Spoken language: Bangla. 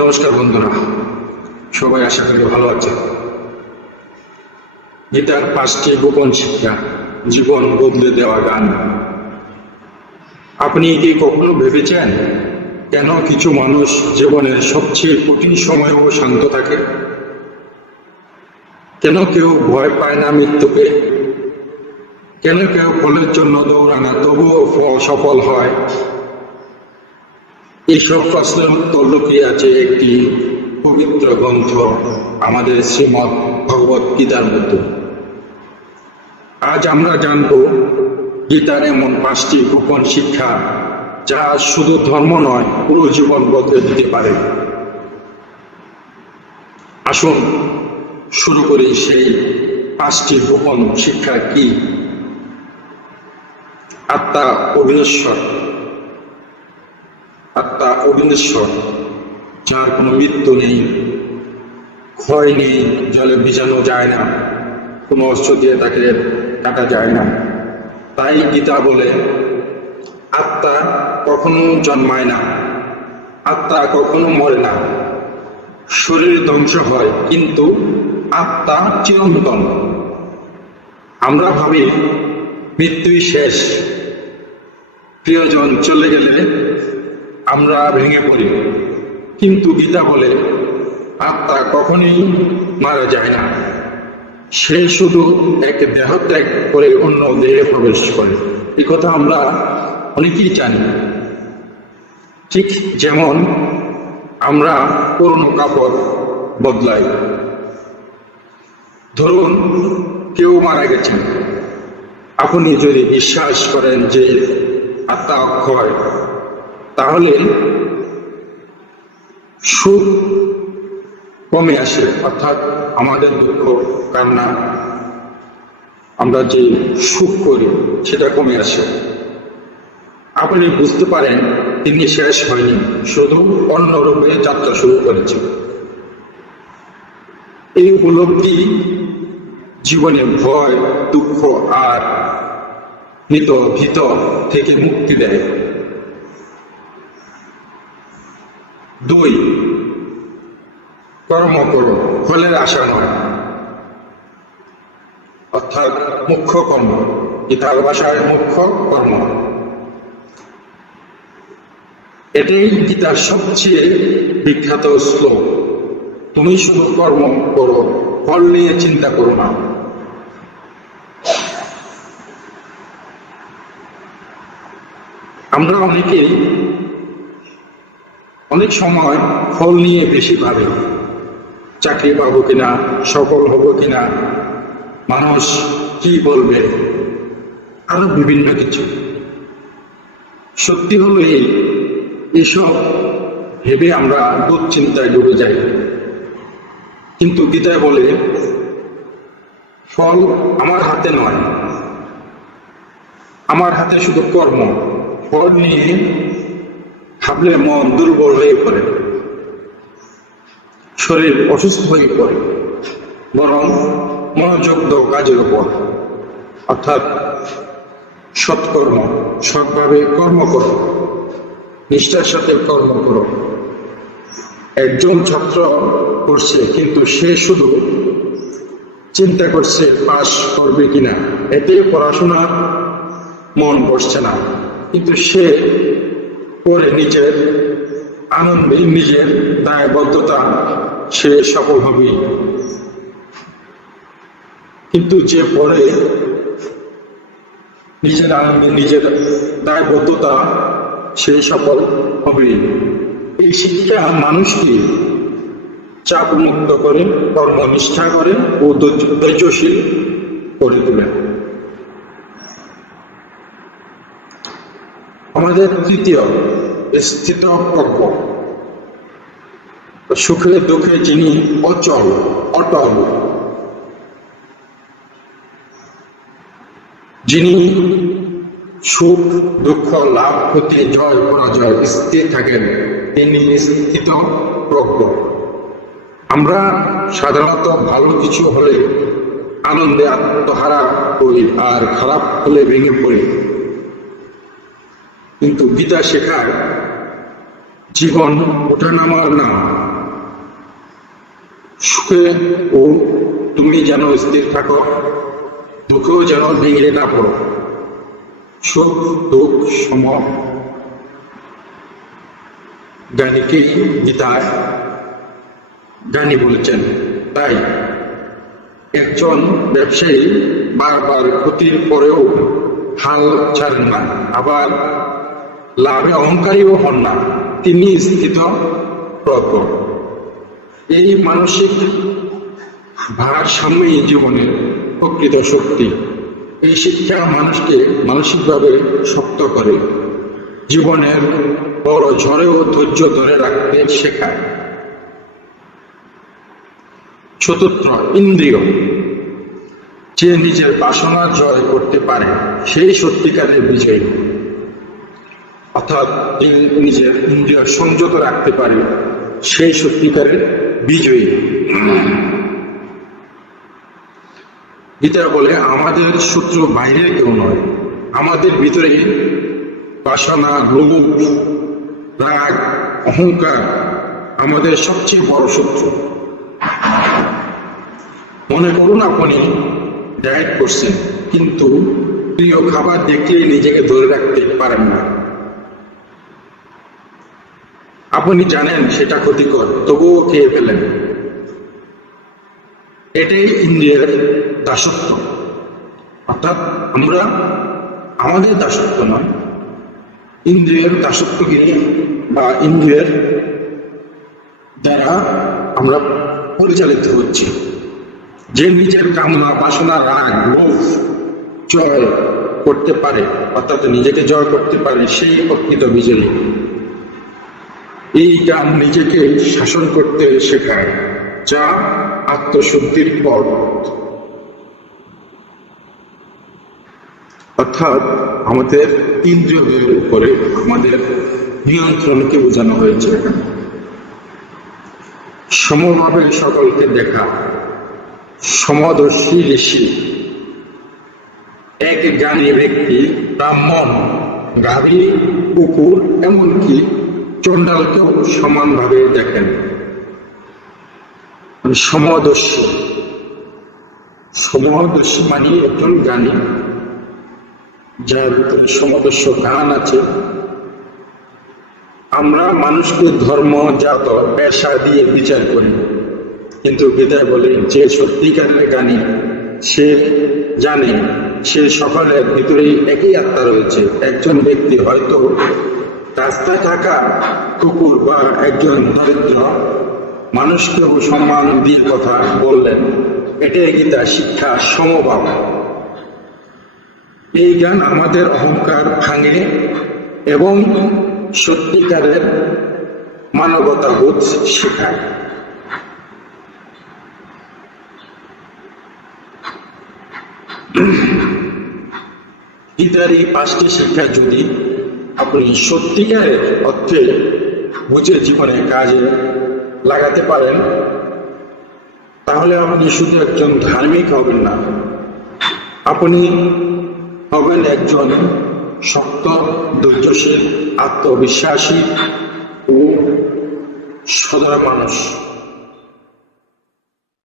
নমস্কার বন্ধুরা, সবাই আশা করি ভালো আছে। গীতার 5টি গোপন শিক্ষা, জীবন বদলে দেওয়া গান। আপনি কি কখনো ভেবেছেন কেন কিছু মানুষ জীবনের সবচেয়ে কঠিন সময়েও শান্ত থাকে? কেন কেউ ভয় পায় না মৃত্যুকে? কেন কেউ ফলের জন্য দৌড়ানা তবুও সফল হয়? এইসব প্রশ্নের উত্তর লুকিয়ে আছে একটি পবিত্র গ্রন্থ, আমাদের শ্রীমদ্ ভগবত গীতার মধ্যে। আজ আমরা জানব গীতার এমন 5টি গোপন শিক্ষা যা শুধু ধর্ম নয়, পুরো জীবন বদলে দিতে পারে। আসুন শুরু করি সেই 5টি গোপন শিক্ষা কি। আত্মা অবিনশ্বর। আত্মা অবিনশ্বর, যার কোনো মৃত্যু নেই, ক্ষয় নেই, জলে ভিজানো যায় না, কোনো অস্ত্র দিয়ে তাকে কাটা যায় না। তাই গীতা বলে আত্মা কখনো জন্মায় না, আত্মা কখনো মরে না। শরীর ধ্বংস হয় কিন্তু আত্মা চিরন্তন। আমরা ভাবি মৃত্যুই শেষ, প্রিয়জন চলে গেলে আমরা ভেঙে পড়ি, কিন্তু গীতা বলে আত্মা কখনোই মারা যায় না। সে শুধু এক দেহ ত্যাগ করে অন্য দেহে প্রবেশ করে। এই কথা আমরা অনেকেই জানি। ঠিক যেমন আমরা পুরনো কাপড় বদলাই। ধরুন কেউ মারা গেছেন, আপনি যদি বিশ্বাস করেন যে আত্মা অক্ষয়, তাহলে সুখ কমে আসে, অর্থাৎ আমাদের দুঃখ কান্না আমরা যে সুখ করি সেটা কমে আসে। আপনি বুঝতে পারেন তিনি শেষ হয়নি, শুধু অন্য রূপে যাত্রা শুরু করেছে। এই উপলব্ধি জীবনে ভয়, দুঃখ আর ভীত থেকে মুক্তি দেয়। 2, কর্ম করো, ফলের আশা নয়, অর্থাৎ মুখ্য কর্ম। গীতার ভাষায় মুখ্য কর্ম। এটাই গীতার সবচেয়ে বিখ্যাত শ্লোক। তুমি শুধু কর্ম করো, ফল নিয়ে চিন্তা করো না। আমরা অনেক সময় ফল নিয়ে বেশি ভাবি। চাকরি পাবো কিনা, সফল হব কিনা, মানুষ কি বলবে, আরো বিভিন্ন কিছু। সত্যি হলো এইসব ভেবে আমরা দুশ্চিন্তায় ডুবে যাই। কিন্তু গীতায় বলে ফল আমার হাতে নয়, আমার হাতে শুধু কর্ম। ফল নিয়ে ভাবলে মন দুর্বল হয়ে পড়ে, শরীর অসুস্থ হয়ে পড়ে। বরং মনোযোগ দাও কাজের উপর, অর্থাৎ সৎকর্ম, সৎভাবে কর্ম করো, নিষ্ঠার সাথে কর্ম করো। একজন ছাত্র করছে, কিন্তু সে শুধু চিন্তা করছে পাস করবে কিনা, এতে পড়াশোনার মন বসছে না। কিন্তু সে করে নিজের আনন্দে, নিজের দায়বদ্ধতা, সে সফল হবে। কিন্তু যে পড়ে নিজের আনন্দে, নিজের দায়বদ্ধতা, সে সফল হবে। এই শিক্ষা মানুষকে চাপ মুক্ত করে, কর্মনিষ্ঠা করে ও ধৈর্যশীল করে তোলে। আমাদের তৃতীয়, স্থিতপ্রজ্ঞ। সুখে দুঃখে যিনি অচল, অটল, যিনি সুখ দুঃখ, লাভ ক্ষতি, জয় পরাজয় স্থির থাকেন, তিনি স্থিতপ্রজ্ঞ। আমরা সাধারণত ভালো কিছু হলে আনন্দে আত্মহারা করি, আর খারাপ হলে ভেঙে পড়ি। কিন্তু গীতা শেখায় জীবন ওঠানামার নাম। সুখে ও তুমি যেন স্থির থাকো, দুঃখেও যেন ভেঙে না পড়ো। সুখ দুঃখ সম জ্ঞানীকেই গীতায় জ্ঞানী বলেছেন। তাই একজন ব্যবসায়ী বারবার ক্ষতির পরেও হাল ছাড়েন না, আবার লাভে অহংকারীও হন না, তিনি স্থিতপ্রজ্ঞ। এই মানসিক ভারসাম্যই জীবনের প্রকৃত শক্তি। এই শিক্ষা মানুষকে মানসিকভাবে শক্ত করে, জীবনের বড় ঝড়েও ধৈর্য ধরে রাখতে শেখায়। চতুর্থ, ইন্দ্রিয়। যে নিজের বাসনা জয় করতে পারে সেই সত্যিকারের বিজয়ী, অর্থাৎ নিজের ইন্দ্রিয় সংযত রাখতে পারে সেই সত্যিকারের বিজয়ী। গীতা বলে আমাদের শত্রু বাইরের কেউ নয়, আমাদের ভিতরে বাসনা, লোভ, রাগ, অহংকার আমাদের সবচেয়ে বড় শত্রু। মনে করুন আপনি ডায়েট করছেন, কিন্তু প্রিয় খাবার দেখলে নিজেকে ধরে রাখতে পারেন না। আপনি জানেন সেটা ক্ষতিকর, তবুও খেয়ে ফেলেন। এটাই ইন্দ্রিয়ের দাসত্ব। অর্থাৎ আমরা আমাদের দাসত্ব নয়, ইন্দ্রিয়ের দাসত্বগিরি বা ইন্দ্রিয়ের দ্বারা আমরা পরিচালিত হচ্ছি। যে নিজের কামনা, বাসনা, রাগ, লোভ জয় করতে পারে, অর্থাৎ নিজেকে জয় করতে পারে, সেই প্রকৃত বিজয়ী। এই জ্ঞান নিজেকে শাসন করতে শেখায়, যা আত্মশুদ্ধির পথ। অর্থাৎ আমাদের ইন্দ্রিয়ের উপরে আমাদের নিয়ন্ত্রণকে বোঝানো হয়েছে। সমভাবে সকলকে দেখা, সমদর্শী ঋষি। এক জ্ঞানী ব্যক্তি ব্রাহ্মণ, গাভী, কুকুর, এমনকি চণ্ডালকেও সমানভাবে দেখেন। সমদর্শী, সমদর্শী মানে একজন জ্ঞানী, যার ভিতরে সমদর্শ জ্ঞান আছে। আমরা মানুষকে ধর্ম, জাত, পেশা দিয়ে বিচার করি, কিন্তু গীতায় বলে যে সত্যিকারের জ্ঞানী সে জানে সে সকলের ভিতরেই একই আত্মা রয়েছে। একজন ব্যক্তি হয়তো রাস্তায় থাকা কুকুর বা একজন দরিদ্র মানুষকেও সম্মান দিয়ে কথা বললেন। এটাই গীতা শিক্ষা, সমভাব। এই জ্ঞান আমাদের অহংকার ভাঙে এবং সত্যিকারের মানবতাবোধ শেখায়। গীতার এই 5টি শিক্ষা যদি আপনি সত্যিকারের অর্থে বুঝে জীবনে কাজে লাগাতে পারেন, তাহলে আপনি শুধু একজন ধার্মিক হবেন না, আপনি হবেন একজন শক্ত, ধৈর্যশীল, আত্মবিশ্বাসী ও সদয় মানুষ।